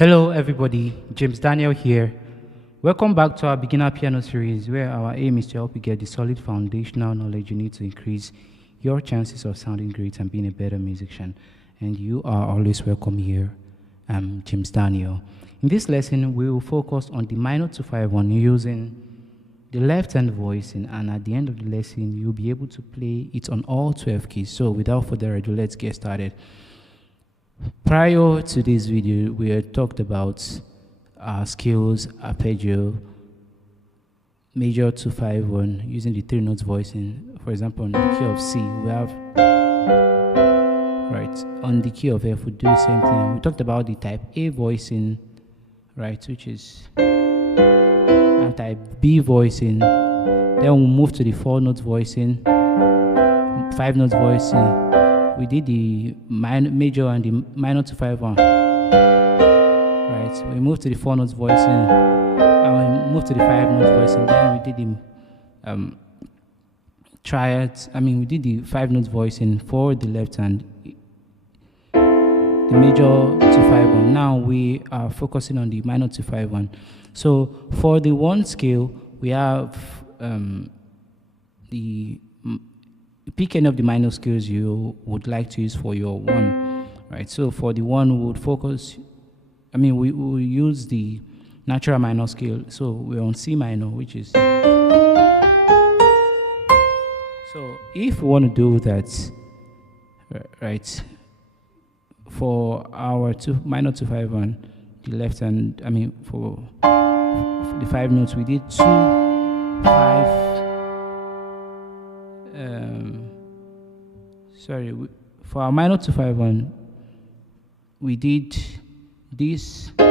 Hello, everybody. James Daniel here. Welcome back to our beginner piano series, where our aim is to help you get the solid foundational knowledge you need to increase your chances of sounding great and being a better musician. And you are always welcome here. I'm James Daniel. In this lesson, we will focus on the minor 251 using the left hand voicing, and at the end of the lesson, you'll be able to play it on all 12 keys. So, without further ado, let's get started. Prior to this video, we had talked about scales, arpeggio, major 251, using the 3 notes voicing. For example, on the key of C, we have, right, on the key of F, we do the same thing. We talked about the type A voicing, right, which is, and type B voicing. Then we'll move to the 4 notes voicing, 5 notes voicing. We did the major and the minor 251. Right, so we moved to the 4 notes voicing, and we moved to the 5 notes voicing. Then we did the triads. We did the 5 notes voicing for the left hand, the major 251. Now we are focusing on the minor 251. So for the 1 scale, we have pick any of the minor scales you would like to use for your 1, right? So for the 1, we would focus, we will use the natural minor scale. So we're on C minor, which is, so if we want to do that, right, for our minor 251, the left hand, for the 5 notes, we did 2, 5, for our minor 251, we did this, and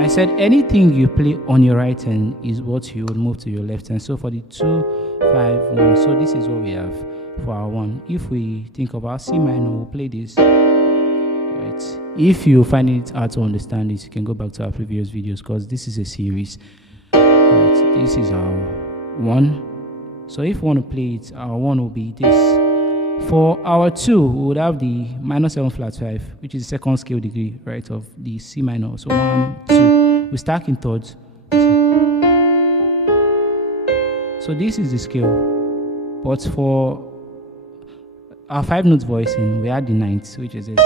I said anything you play on your right hand is what you would move to your left hand. So for the 2, 5, 1, so this is what we have for our 1. If we think of our C minor, we'll play this, right? If you find it hard to understand this, you can go back to our previous videos, because this is a series, right? This is our 1. So if we want to play it, our 1 will be this. For our 2, we would have the minor 7 flat 5, which is the 2nd scale degree, right, of the C minor. So 1, 2, we stack in thirds. So this is the scale. But for our 5 notes voicing, we add the 9th, which is this.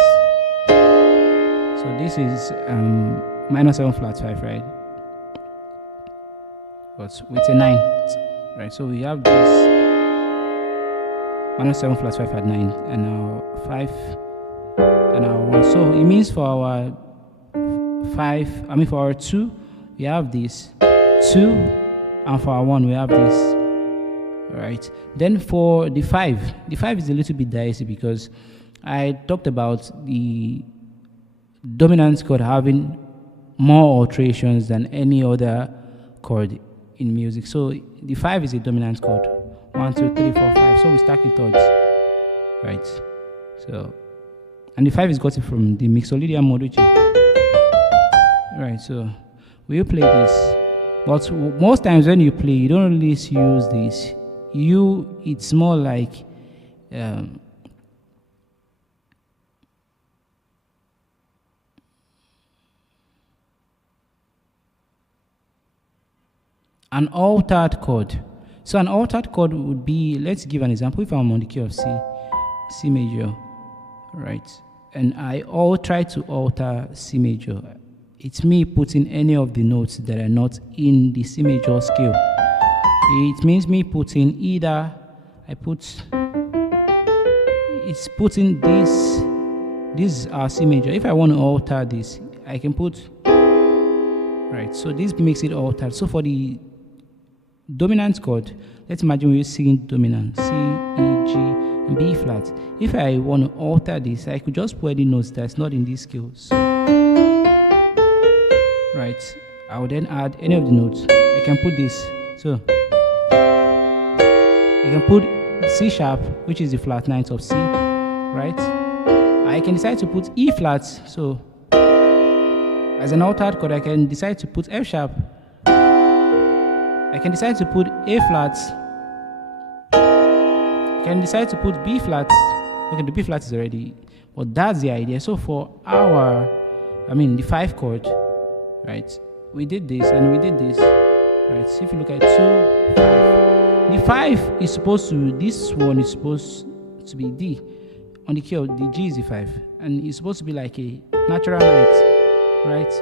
So this is minor 7 flat 5, right? But with a 9th. Right, so we have this minus 7 flat 5 at 9, and our 5 and our 1. So it means for our for our 2, we have this 2, and for our 1, we have this. Right. Then for the 5 is a little bit dicey, because I talked about the dominant chord having more alterations than any other chord in music. So the 5 is a dominant chord. 1, 2, 3, 4, 5. So we stack in thirds, right? So, and the 5 is got it from the Mixolydian mode, which is, right? So we'll play this, but most times when you play, you don't really use this. It's more like an altered chord. So an altered chord would be, let's give an example. If I'm on the key of C major, right, and I try to alter C major, it's me putting any of the notes that are not in the C major scale. It means me putting either, it's putting this is our C major. If I want to alter this, I can put, right, so this makes it altered. So for the dominant chord, let's imagine we're singing dominant, C, E, G, and B flat. If I want to alter this, I could just put any notes that's not in these scales. Right, I will then add any of the notes. I can put this, so I can put C sharp, which is the flat 9th of C, right? I can decide to put E flat, so as an altered chord, I can decide to put F sharp. I can decide to put A flat. I can decide to put B flat. Okay, the B flat is already, but that's the idea. So for the 5 chord, right? We did this and we did this, right? So if you look at 2, 5, the 5 is supposed to, this one is supposed to be D. On the key of the G is the 5, and it's supposed to be like a natural ninth, right?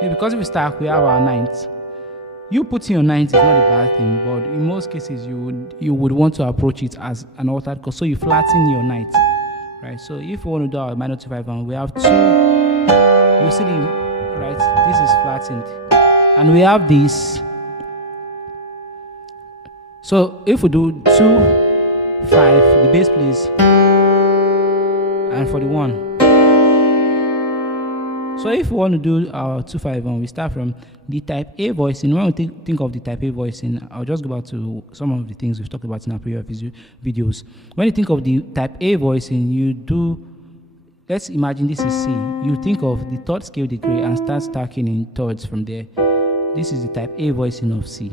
Yeah, because if we start, we have our ninth. You putting your ninth is not a bad thing, but in most cases you would want to approach it as an altered chord, so you flatten your ninth, right? So if we want to do our minor 2 5 1, we have 2. You see the right? This is flattened, and we have this. So if we do 2 5, the bass plays, and for the 1. So if we want to do our 2 5 1, we start from the type A voicing. When we think of the type A voicing, I'll just go back to some of the things we've talked about in our previous videos. When you think of the type A voicing, you do, let's imagine this is C. You think of the third scale degree and start stacking in thirds from there. This is the type A voicing of C,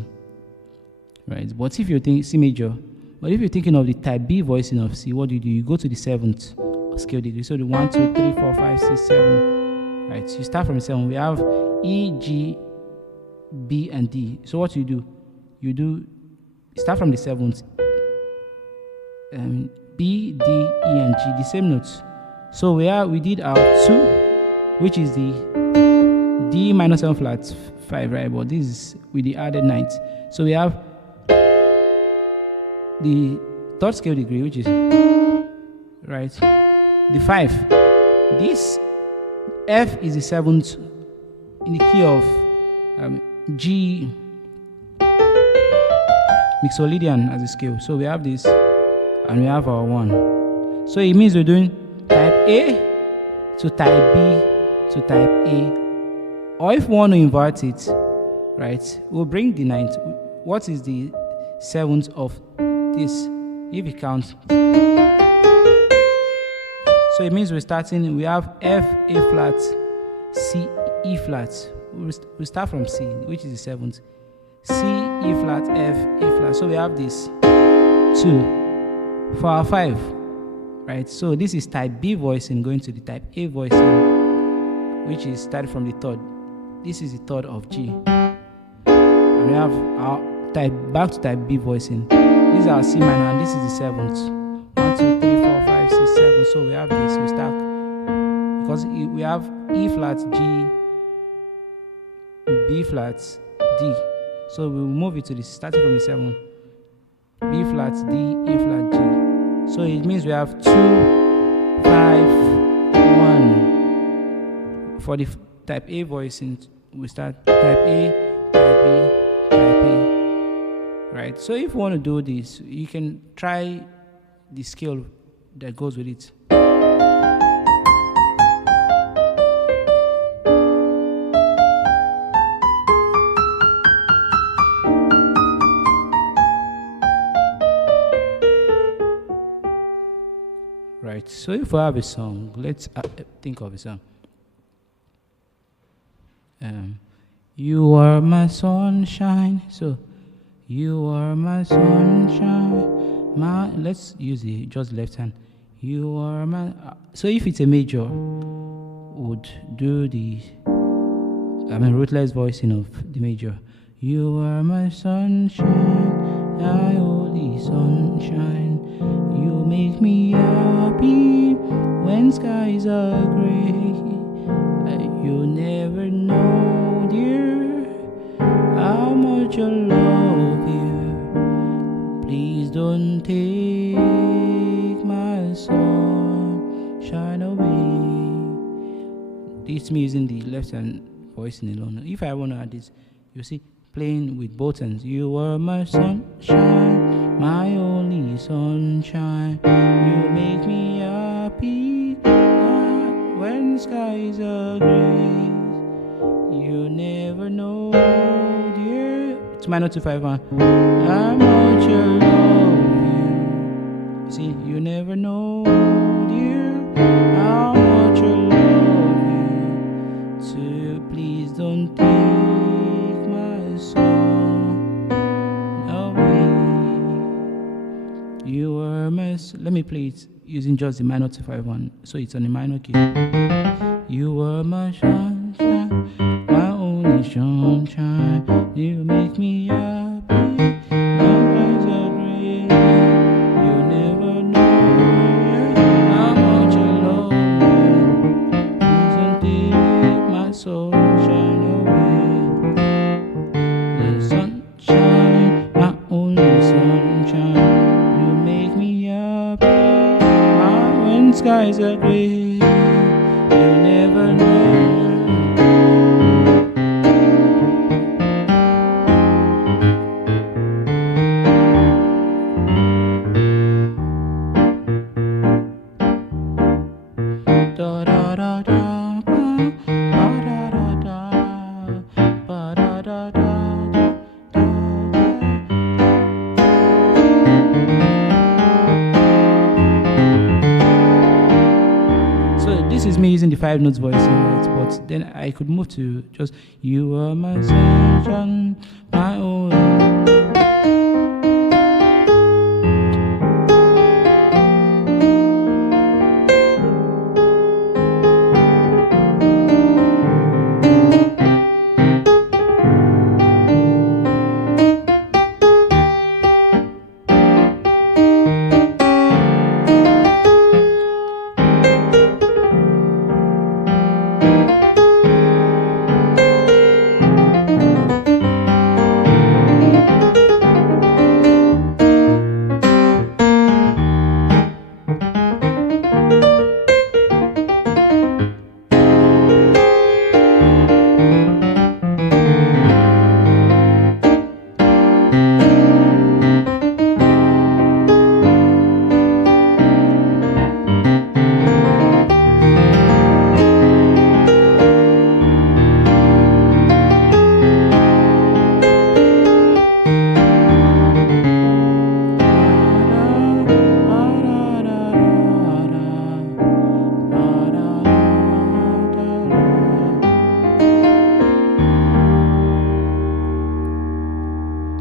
right? But if you think C major, but if you're thinking of the type B voicing of C, what do? You go to the 7th scale degree. So the 1 2 3 4 5 6 7, right? So you start from the 7. We have E, G, B, and D. So what you start from the 7th, B, D, E, and G, the same notes. So we did our 2, which is the D minor 7 flat 5, right? But this is with the added ninth. So we have the third scale degree, which is right, the 5. This F is the 7th in the key of G Mixolydian as a scale. So we have this, and we have our 1. So it means we're doing type A to type B to type A. Or if we want to invert it, right, we'll bring the 9th. What is the 7th of this? If you count, so it means we have F, A flat, C, E flat. We start from C, which is the 7th. C, E flat, F, A flat. So we have this 2 for our 5, right? So this is type B voicing going to the type A voicing, which is started from the 3rd. This is the 3rd of G. And we have our back to type B voicing. This is our C minor, and this is the 7th. 1 2 3 4 5 6 7. So we have this. We stack because we have E flat, G, B flat, D. So we will move it to this, starting from the 7. B flat, D, E flat, G. So it means we have 2 5 1. For the type A voicing, we start type A, type B, type A. Right. So if you want to do this, you can try the scale that goes with it. Right. So if we have a song, let's think of a song. You are my sunshine. So you are my sunshine. Let's use just left hand. You are my. So if it's a major, would do the rootless voicing of the major. You are my sunshine, my only sunshine. You make me happy when skies are gray. You never know, dear, how much I love you. Please don't take my sunshine away. This me using the left hand voicing alone. If I want to add this, you see, playing with both hands. You are my sunshine, my only sunshine. You make me happy when skies are gray. You never know, dear. It's minor 2 5 1. How much I love you. See, you never know, dear, how much I love you. So please don't take my song away. let me play it using just the minor 251. So it's on a minor key. You are my sunshine, my only sunshine. You make me happy. My eyes are green. You never know how much I love you. Isn't it my sunshine away? The sunshine, my only sunshine. You make me happy. When skies are gray, you never know. Da da da da, ba da da da, ba da da da, da. So this is me using the 5 notes voicing, right? But then I could move to just you are my sunshine, my own.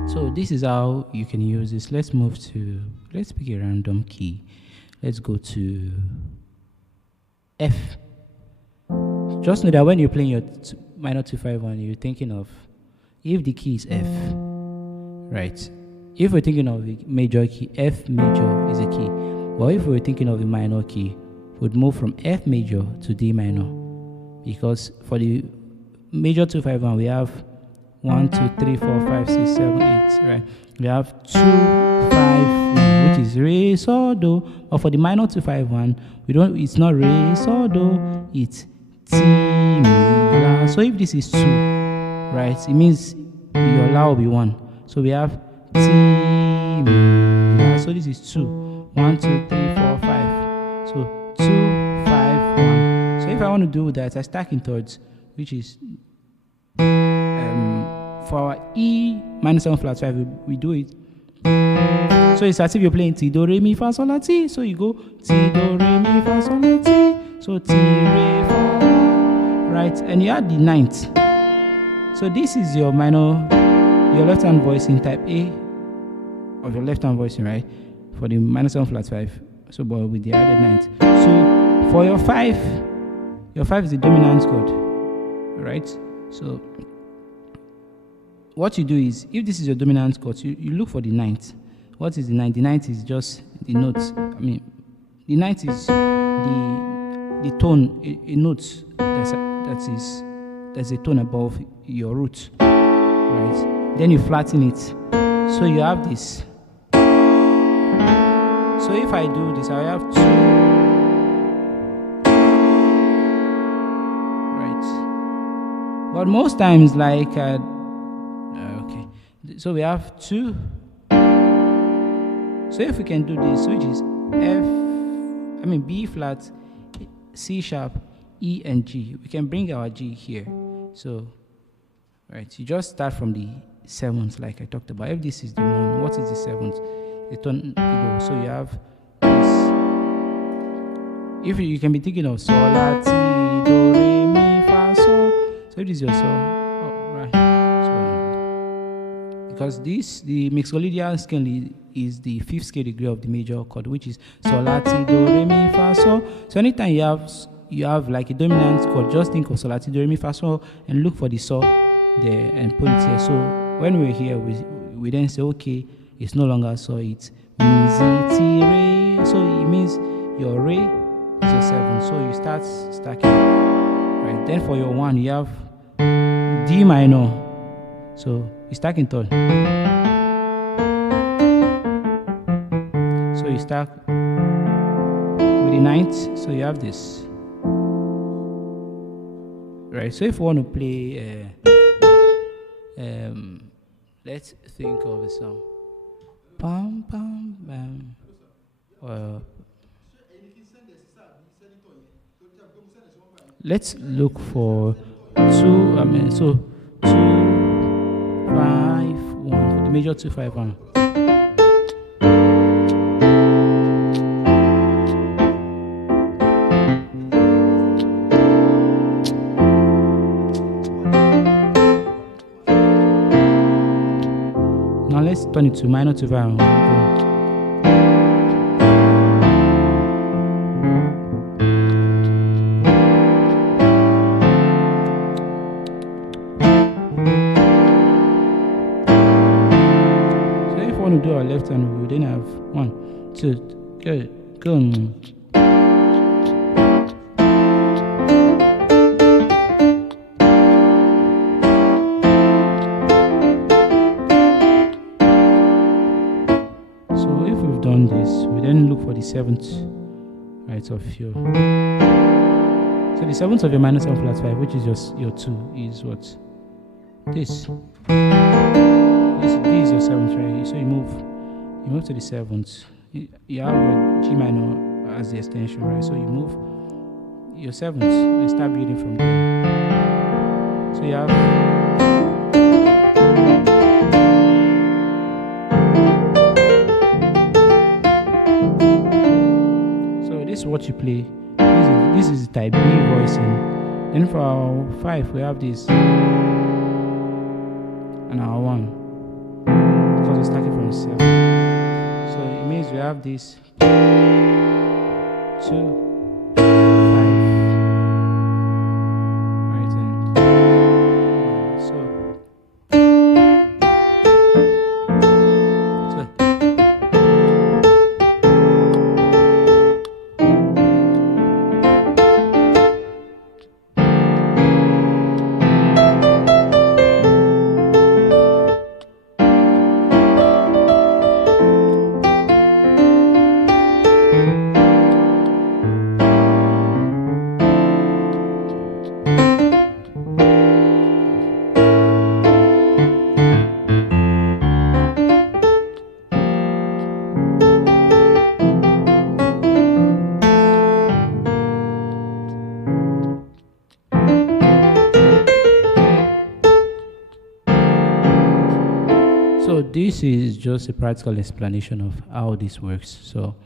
So this is how you can use this. Let's pick a random key. Let's go to F. Just know that when you're playing your minor 251, you're thinking of, if the key is F, right? If we're thinking of a major key, F major is a key. But if we're thinking of a minor key, we'd move from F major to D minor. Because for the major 251, we have 1, 2, 3, 4, 5, 6, 7, 8, right? We have 2, 5, 1, which is Re, So, Do. But for the minor 251, it's not Re, So, Do, it's Ti, Mi, La. So if this is 2, right, it means your La will be 1. So we have Ti, Mi, La. So this is 2. 1, 2, 3, 4, 5. So 2, 5, 1. So if I want to do that, I stack in thirds, which is for our E minor 7 flat 5, we do it. So it's as if you're playing Ti, Do, Re, Mi, Fa, Sol, La, Ti. So you go Ti, Do, Re, Mi, Fa, Sol, La, Ti. So Ti, Re, Fa, right? And you add the 9th. So this is your minor, your left hand voicing type A of your left hand voicing, right? For the minor 7 flat 5. So but with the added 9th. So for your 5 is the dominant chord, right? So what you do is, if this is your dominant chord, you look for the 9th. What is the 9th? The 9th is just the notes. The 9th is the tone, a note that's a tone above your root, right? Then you flatten it. So you have this. So if I do this, I have 2. Right. But most times, like, okay. So we have 2. So if we can do this, which is B flat, C sharp, E and G, we can bring our G here. So, right, you just start from the 7th, like I talked about. If this is the 1, what is the 7th? The tone below. So you have this. If you can be thinking of Sol, La, Ti, Do, Re, Mi, Fa, Sol. So if this is your Sol, oh, right. So because the Mixolydian scale is the fifth scale degree of the major chord, which is sol, la, ti, do, re, mi, fa, sol. So anytime you have like a dominant chord, just think of sol, la, ti, do, re, mi, fa, sol, and look for the sol there and put it here. So when we're here, we then say, okay, it's no longer sol, it's mi, zi, ti, re. So it means your re is your 7. So you start stacking. Right. Then for your 1, you have D minor. So you stack in third. So you stack with the 9th. So you have this. Right. So if you want to play, let's think of a song. Pam pam bam. Let's look for 2. So 2 5 1 for the major 2 5 1. Now let's turn it to minor 2 5 1. Do our left hand, we will then have 1 2 go. So if we've done this, we then look for the 7th, right, of your. So the 7th of your minor 7 flat 5, which is your 2, is what? This. This is your 7th, right? So you move to the 7th. You have your G minor as the extension, right? So you move your 7th and start building from there. So you have. So this is what you play. This is type B voicing. Then for our 5, we have this and our 1. Because we're starting from 7. So it means we have this 2 5 right hand. So So this is just a practical explanation of how this works. So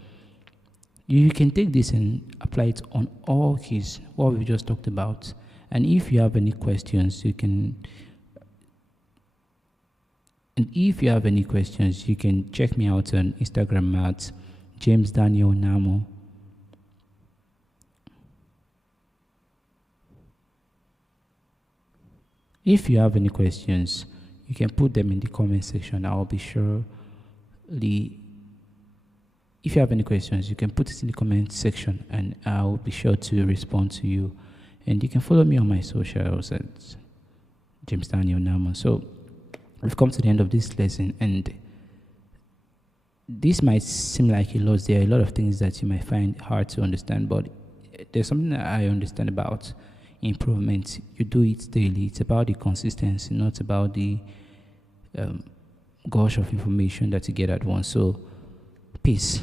you can take this and apply it on all keys, what we just talked about. And if you have any questions, you can check me out on Instagram at James Daniel Namo. If you have any questions, you can put them in the comment section. I'll be sure. If you have any questions, you can put it in the comment section and I'll be sure to respond to you. And you can follow me on my socials at James Daniel Namo. So we've come to the end of this lesson, and this might seem like a lot. There are a lot of things that you might find hard to understand, but there's something that I understand about improvement. You do it daily. It's about the consistency, not about the gush of information that you get at once. So peace.